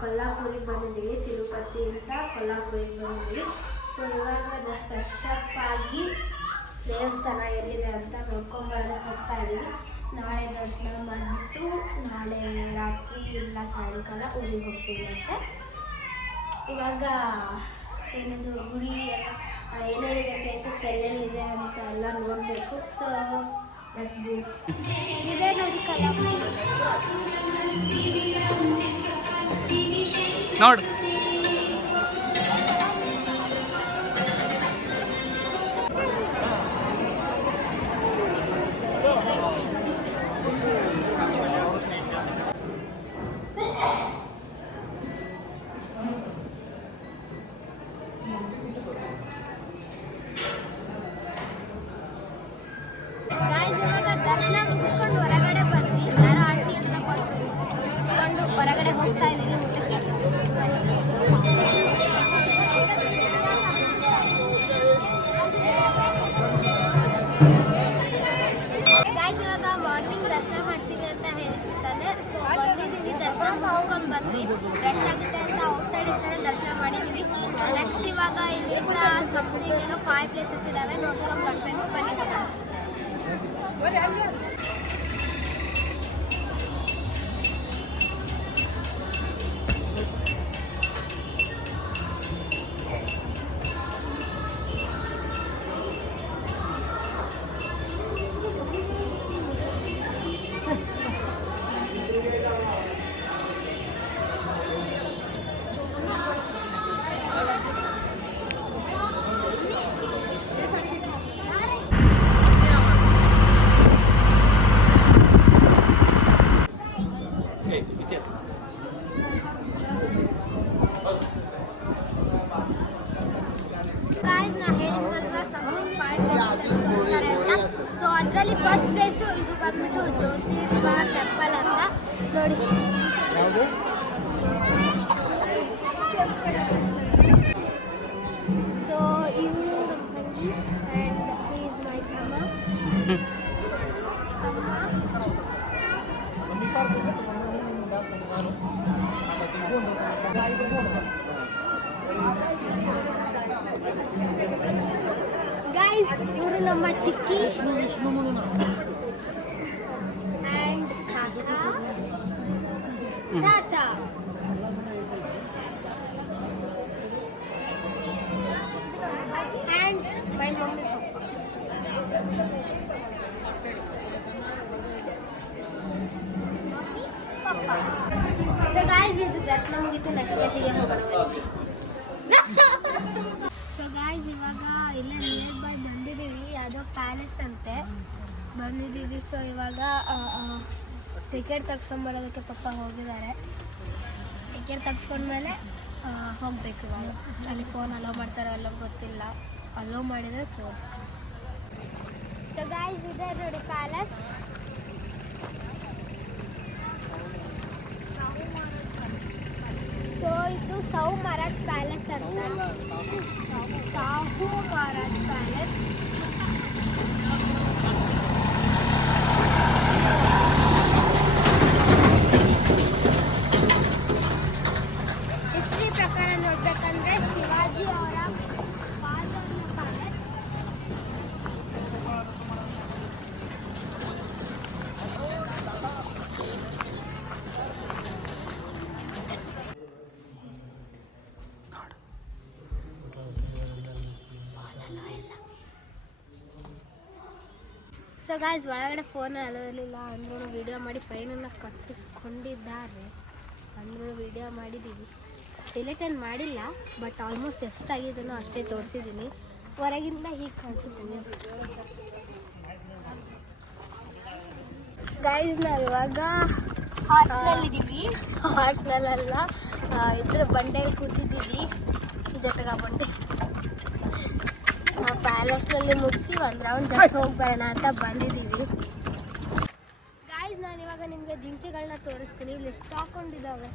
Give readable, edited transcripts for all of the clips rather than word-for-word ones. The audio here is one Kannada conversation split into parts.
ಕೊಲ್ಲಾಪುರಿಗೆ ಬಂದಿದ್ದೀವಿ. ತಿರುಪತಿಯಿಂದ ಕೊಲ್ಲಾಪುರಿಗೆ ಬಂದಿದ್ದೀವಿ. ಸೊ ಇವಾಗ ಜಸ್ಟ್ ಫ್ರೆಶ್ ಅಪ್ ಆಗಿ ದೇವಸ್ಥಾನ ಎಲ್ಲಿದೆ ಅಂತ ನೋಡ್ಕೊಂಬರೋದಕ್ಕೆ ಹೋಗ್ತಾ ಇದ್ದೀವಿ. ನಾಳೆ ದರ್ಶನ ಮಾಡಿಬಿಟ್ಟು ನಾಳೆ ರಾತ್ರಿ ಇಲ್ಲ ಸಾಯಂಕಾಲ ಊರಿಗೆ ಹೋಗ್ತೀವಿ ಅಂತ. ಇವಾಗ ಏನದು ಗುಡಿ ಎಲ್ಲ ಏನೇನಿದೆ ಪ್ಲೇಸಸ್ ಎಲ್ಲೆಲ್ಲಿದೆ ಅಂತ ಎಲ್ಲ ನೋಡಬೇಕು. ಸೊ ಇದೇ ನೋಡಿ ನೋಡು ದರ್ಶನ ಮುಗಿಸ್ಕೊಂಡು ಹೊರಗಡೆ ಬಂದ್ವಿ. ಯಾರೋ ಆಂಟಿ ಅಂತ ಮುಗಿಸ್ಕೊಂಡು ಹೊರಗಡೆ ಹೋಗ್ತಾ ಇದ್ದೀವಿ ಊಟಕ್ಕೆ. ಗಾಯ್ಸ್ ಇವಾಗ ಮಾರ್ನಿಂಗ್ ದರ್ಶನ ಮಾಡ್ತೀವಿ ಅಂತ ಹೇಳ್ತಿದ್ದಾನೆ. ಸೊ ಬಂದಿದ್ದೀವಿ, ದರ್ಶನ ಮುಗಿಸ್ಕೊಂಡು ಬಂದ್ವಿ. ಫ್ರೆಶ್ ಆಗುತ್ತೆ ಅಂತ ಔಟ್ ಸೈಡ್ ಇದ್ರೆ ದರ್ಶನ ಮಾಡಿದ್ದೀವಿ. ಸೊ ನೆಕ್ಸ್ಟ್ ಇವಾಗ ಇಲ್ಲಿ ಸಮಥಿಂಗ್ ಏನೋ 5 ಪ್ಲೇಸಸ್ ಇದ್ದಾವೆ, ನೋಡ್ಕೊಂಡು ಬರಬೇಕು. ಬನ್ನಿ. ಸೊ ಅದರಲ್ಲಿ ಫಸ್ಟ್ ಪ್ಲೇಸು ಇದು ಬಂದ್ಬಿಟ್ಟು ಜ್ಯೋತಿರ್ವ ಟೆಂಪಲ್ ಅಂತ ನೋಡಿ. ಸೊ ಇವಳು ನಮ್ಮ ತಂಗಿ ಆ್ಯಂಡ್ ಈಸ್ ಮೈ ತಮ್ಮ. ಗೈಸ್ ಇವರು ನಮ್ಮ ಚಿಕ್ಕಿ ಆ್ಯಂಡ್ ಕಾಕಾ ತಾತ. And my mummy papa. So guys ಇದು ದರ್ಶನ ಮುಗಿತು, ನೆಕ್ಸ್ಟ್ ಪ್ಲೇಸಿಗೆ ಹೋಗೋಣ. ಸೊ ಗಾಯ್ಸ್ ಇವಾಗ ಇಲ್ಲೇ ನಿಯರ್ ಬೈ ಬಂದಿದ್ದೀವಿ, ಯಾವುದೋ ಪ್ಯಾಲೇಸ್ ಅಂತೆ ಬಂದಿದ್ದೀವಿ. ಸೊ ಇವಾಗ ಟಿಕೆಟ್ ತೆಗ್ಸ್ಕೊಂಬರೋದಕ್ಕೆ ಪಪ್ಪ ಹೋಗಿದ್ದಾರೆ. ಟಿಕೆಟ್ ತೆಗ್ಸ್ಕೊಂಡ್ಮೇಲೆ ಹೋಗಬೇಕು. ಇವಾಗ ಅಲ್ಲಿ ಫೋನ್ ಅಲೋ ಮಾಡ್ತಾರೆ ಅಲ್ಲೋ ಗೊತ್ತಿಲ್ಲ, ಅಲೋ ಮಾಡಿದರೆ ತೋರಿಸ್ತೀನಿ. ಸೊ ಗಾಯ್ಸ್ ಇದೆ ನೋಡಿ ಪ್ಯಾಲೇಸ್. ಸೊ ಇದು ಸಾಹು ಮಹಾರಾಜ್ ಪ್ಯಾಲೇಸ್ ಅಂತ. ಸಾಹು ಮಹಾರಾಜ್ ಪ್ಯಾಲೇಸ್. ಹಿಸ್ಟ್ರಿ ಪ್ರಕಾರ ನೋಡ್ಬೇಕಂದ್ರೆ ಶಿವಾಜಿ ಅವರ ಫಾದರ್ನ ಪ್ಯಾಲೇಸ್. ಸೊ ಗಾಯ್ಸ್ ಒಳಗಡೆ ಫೋನ್ ಅಲೋ ಇರಲಿಲ್ಲ ಅಂದ್ರೂ ವೀಡಿಯೋ ಮಾಡಿ ಫೈನನ್ನು ಕಟ್ಟಿಸ್ಕೊಂಡಿದ್ದಾರೆ. ಅಂದ್ರೂ ವೀಡಿಯೋ ಮಾಡಿದ್ದೀವಿ, ಡಿಲೀಟ್ ಏನು ಮಾಡಿಲ್ಲ, ಬಟ್ ಆಲ್ಮೋಸ್ಟ್ ಎಷ್ಟಾಗಿದೆಯೋ ಅಷ್ಟೇ ತೋರಿಸಿದ್ದೀನಿ. ಹೊರಗಿಂದ ಹೀಗೆ ಕಾಣಿಸುತ್ತೀನಿ. ಗೈಸ್ ನಾವು ಇವಾಗ ಹಾರ್ಸ್ನಲ್ಲಿದ್ದೀವಿ. ಹಾರ್ಸ್ನಲ್ಲ ಇದ್ರ ಬಂಡೆಯಲ್ಲಿ ಕೂತಿದ್ದೀವಿ, ಜಟಗ ಬಂಡೆ. ಪ್ಯಾಲೇಸ್ನಲ್ಲಿ ಮುಗಿಸಿ ಒಂದು ರೌಂಡ್ ಜಸ್ಟ್ ಹೋಗ್ಬೇಡ ಅಂತ ಬಂದಿದ್ದೀವಿ. ಗಾಯ್ಸ್ ನಾನು ಇವಾಗ ನಿಮಗೆ ಜಿಂಕೆಗಳನ್ನ ತೋರಿಸ್ತೀನಿ. ಇಲ್ಲಿ ಎಷ್ಟು ಹಾಕೊಂಡಿದ್ದಾವೆ.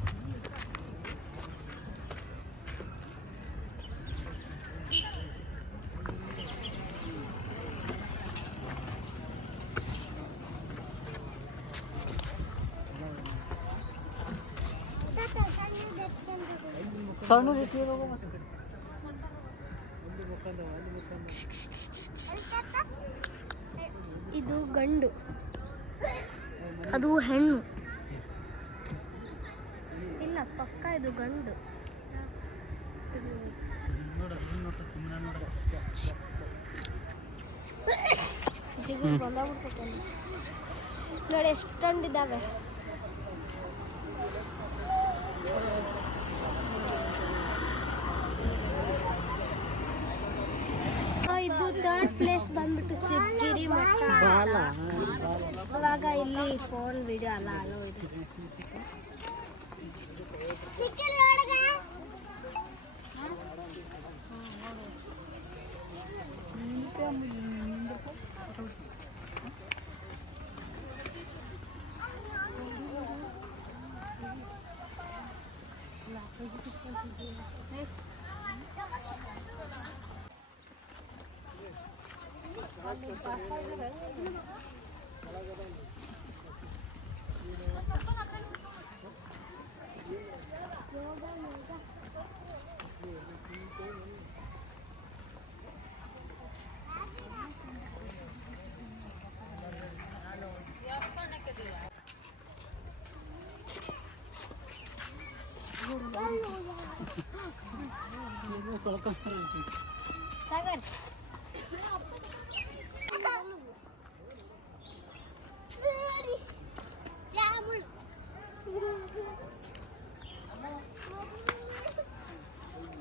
ಇದು ಗಂಡು, ಅದು ಹೆಣ್ಣು. ಇಲ್ಲ ಪಕ್ಕ ಇದು ಗಂಡು. ನೋಡಿ ಎಷ್ಟೊಂದಿದ್ದಾವೆ. ಇದು ಥರ್ಡ್ ಪ್ಲೇಸ್ ಬಂದ್ಬಿಟ್ಟು ಸಿದ್ಗಿರಿ ಮಠ. ಇವಾಗ ಇಲ್ಲಿ ಫೋನ್ ವಿಡಿಯೋ ಅಲ್ಲ ಅಲೋ ಇದೆ.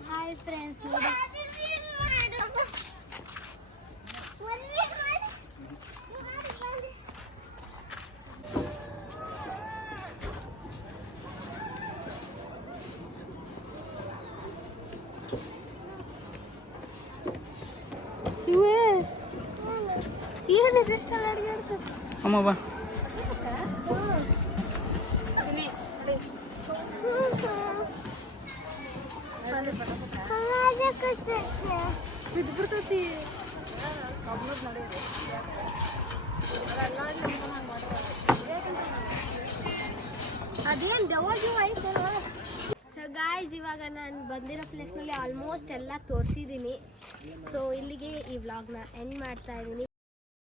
ಹಾಯ್ ಫ್ರೆಂಡ್ಸ್, ಏನಿದೆಷ್ಟೆಲ್ಲ ಅಡುಗೆ ಅಮ್ಮ ಬಾ. ಬಿದ್ಬಿಡ್ತೈತಿ. ಅದೇನು ದೆವ್ವಾಗಿವು ಐತೆ. ಸೊ ಗಾಯ್ಸ್, ಇವಾಗ ನಾನು ಬಂದಿರೋ ಪ್ಲೇಸ್ನಲ್ಲಿ ಆಲ್ಮೋಸ್ಟ್ ಎಲ್ಲ ತೋರಿಸಿದ್ದೀನಿ. ಸೊ ಇಲ್ಲಿಗೆ ಈ ವ್ಲಾಗ್ನ ಎಂಡ್ ಮಾಡ್ತಾ ಇದ್ದೀನಿ.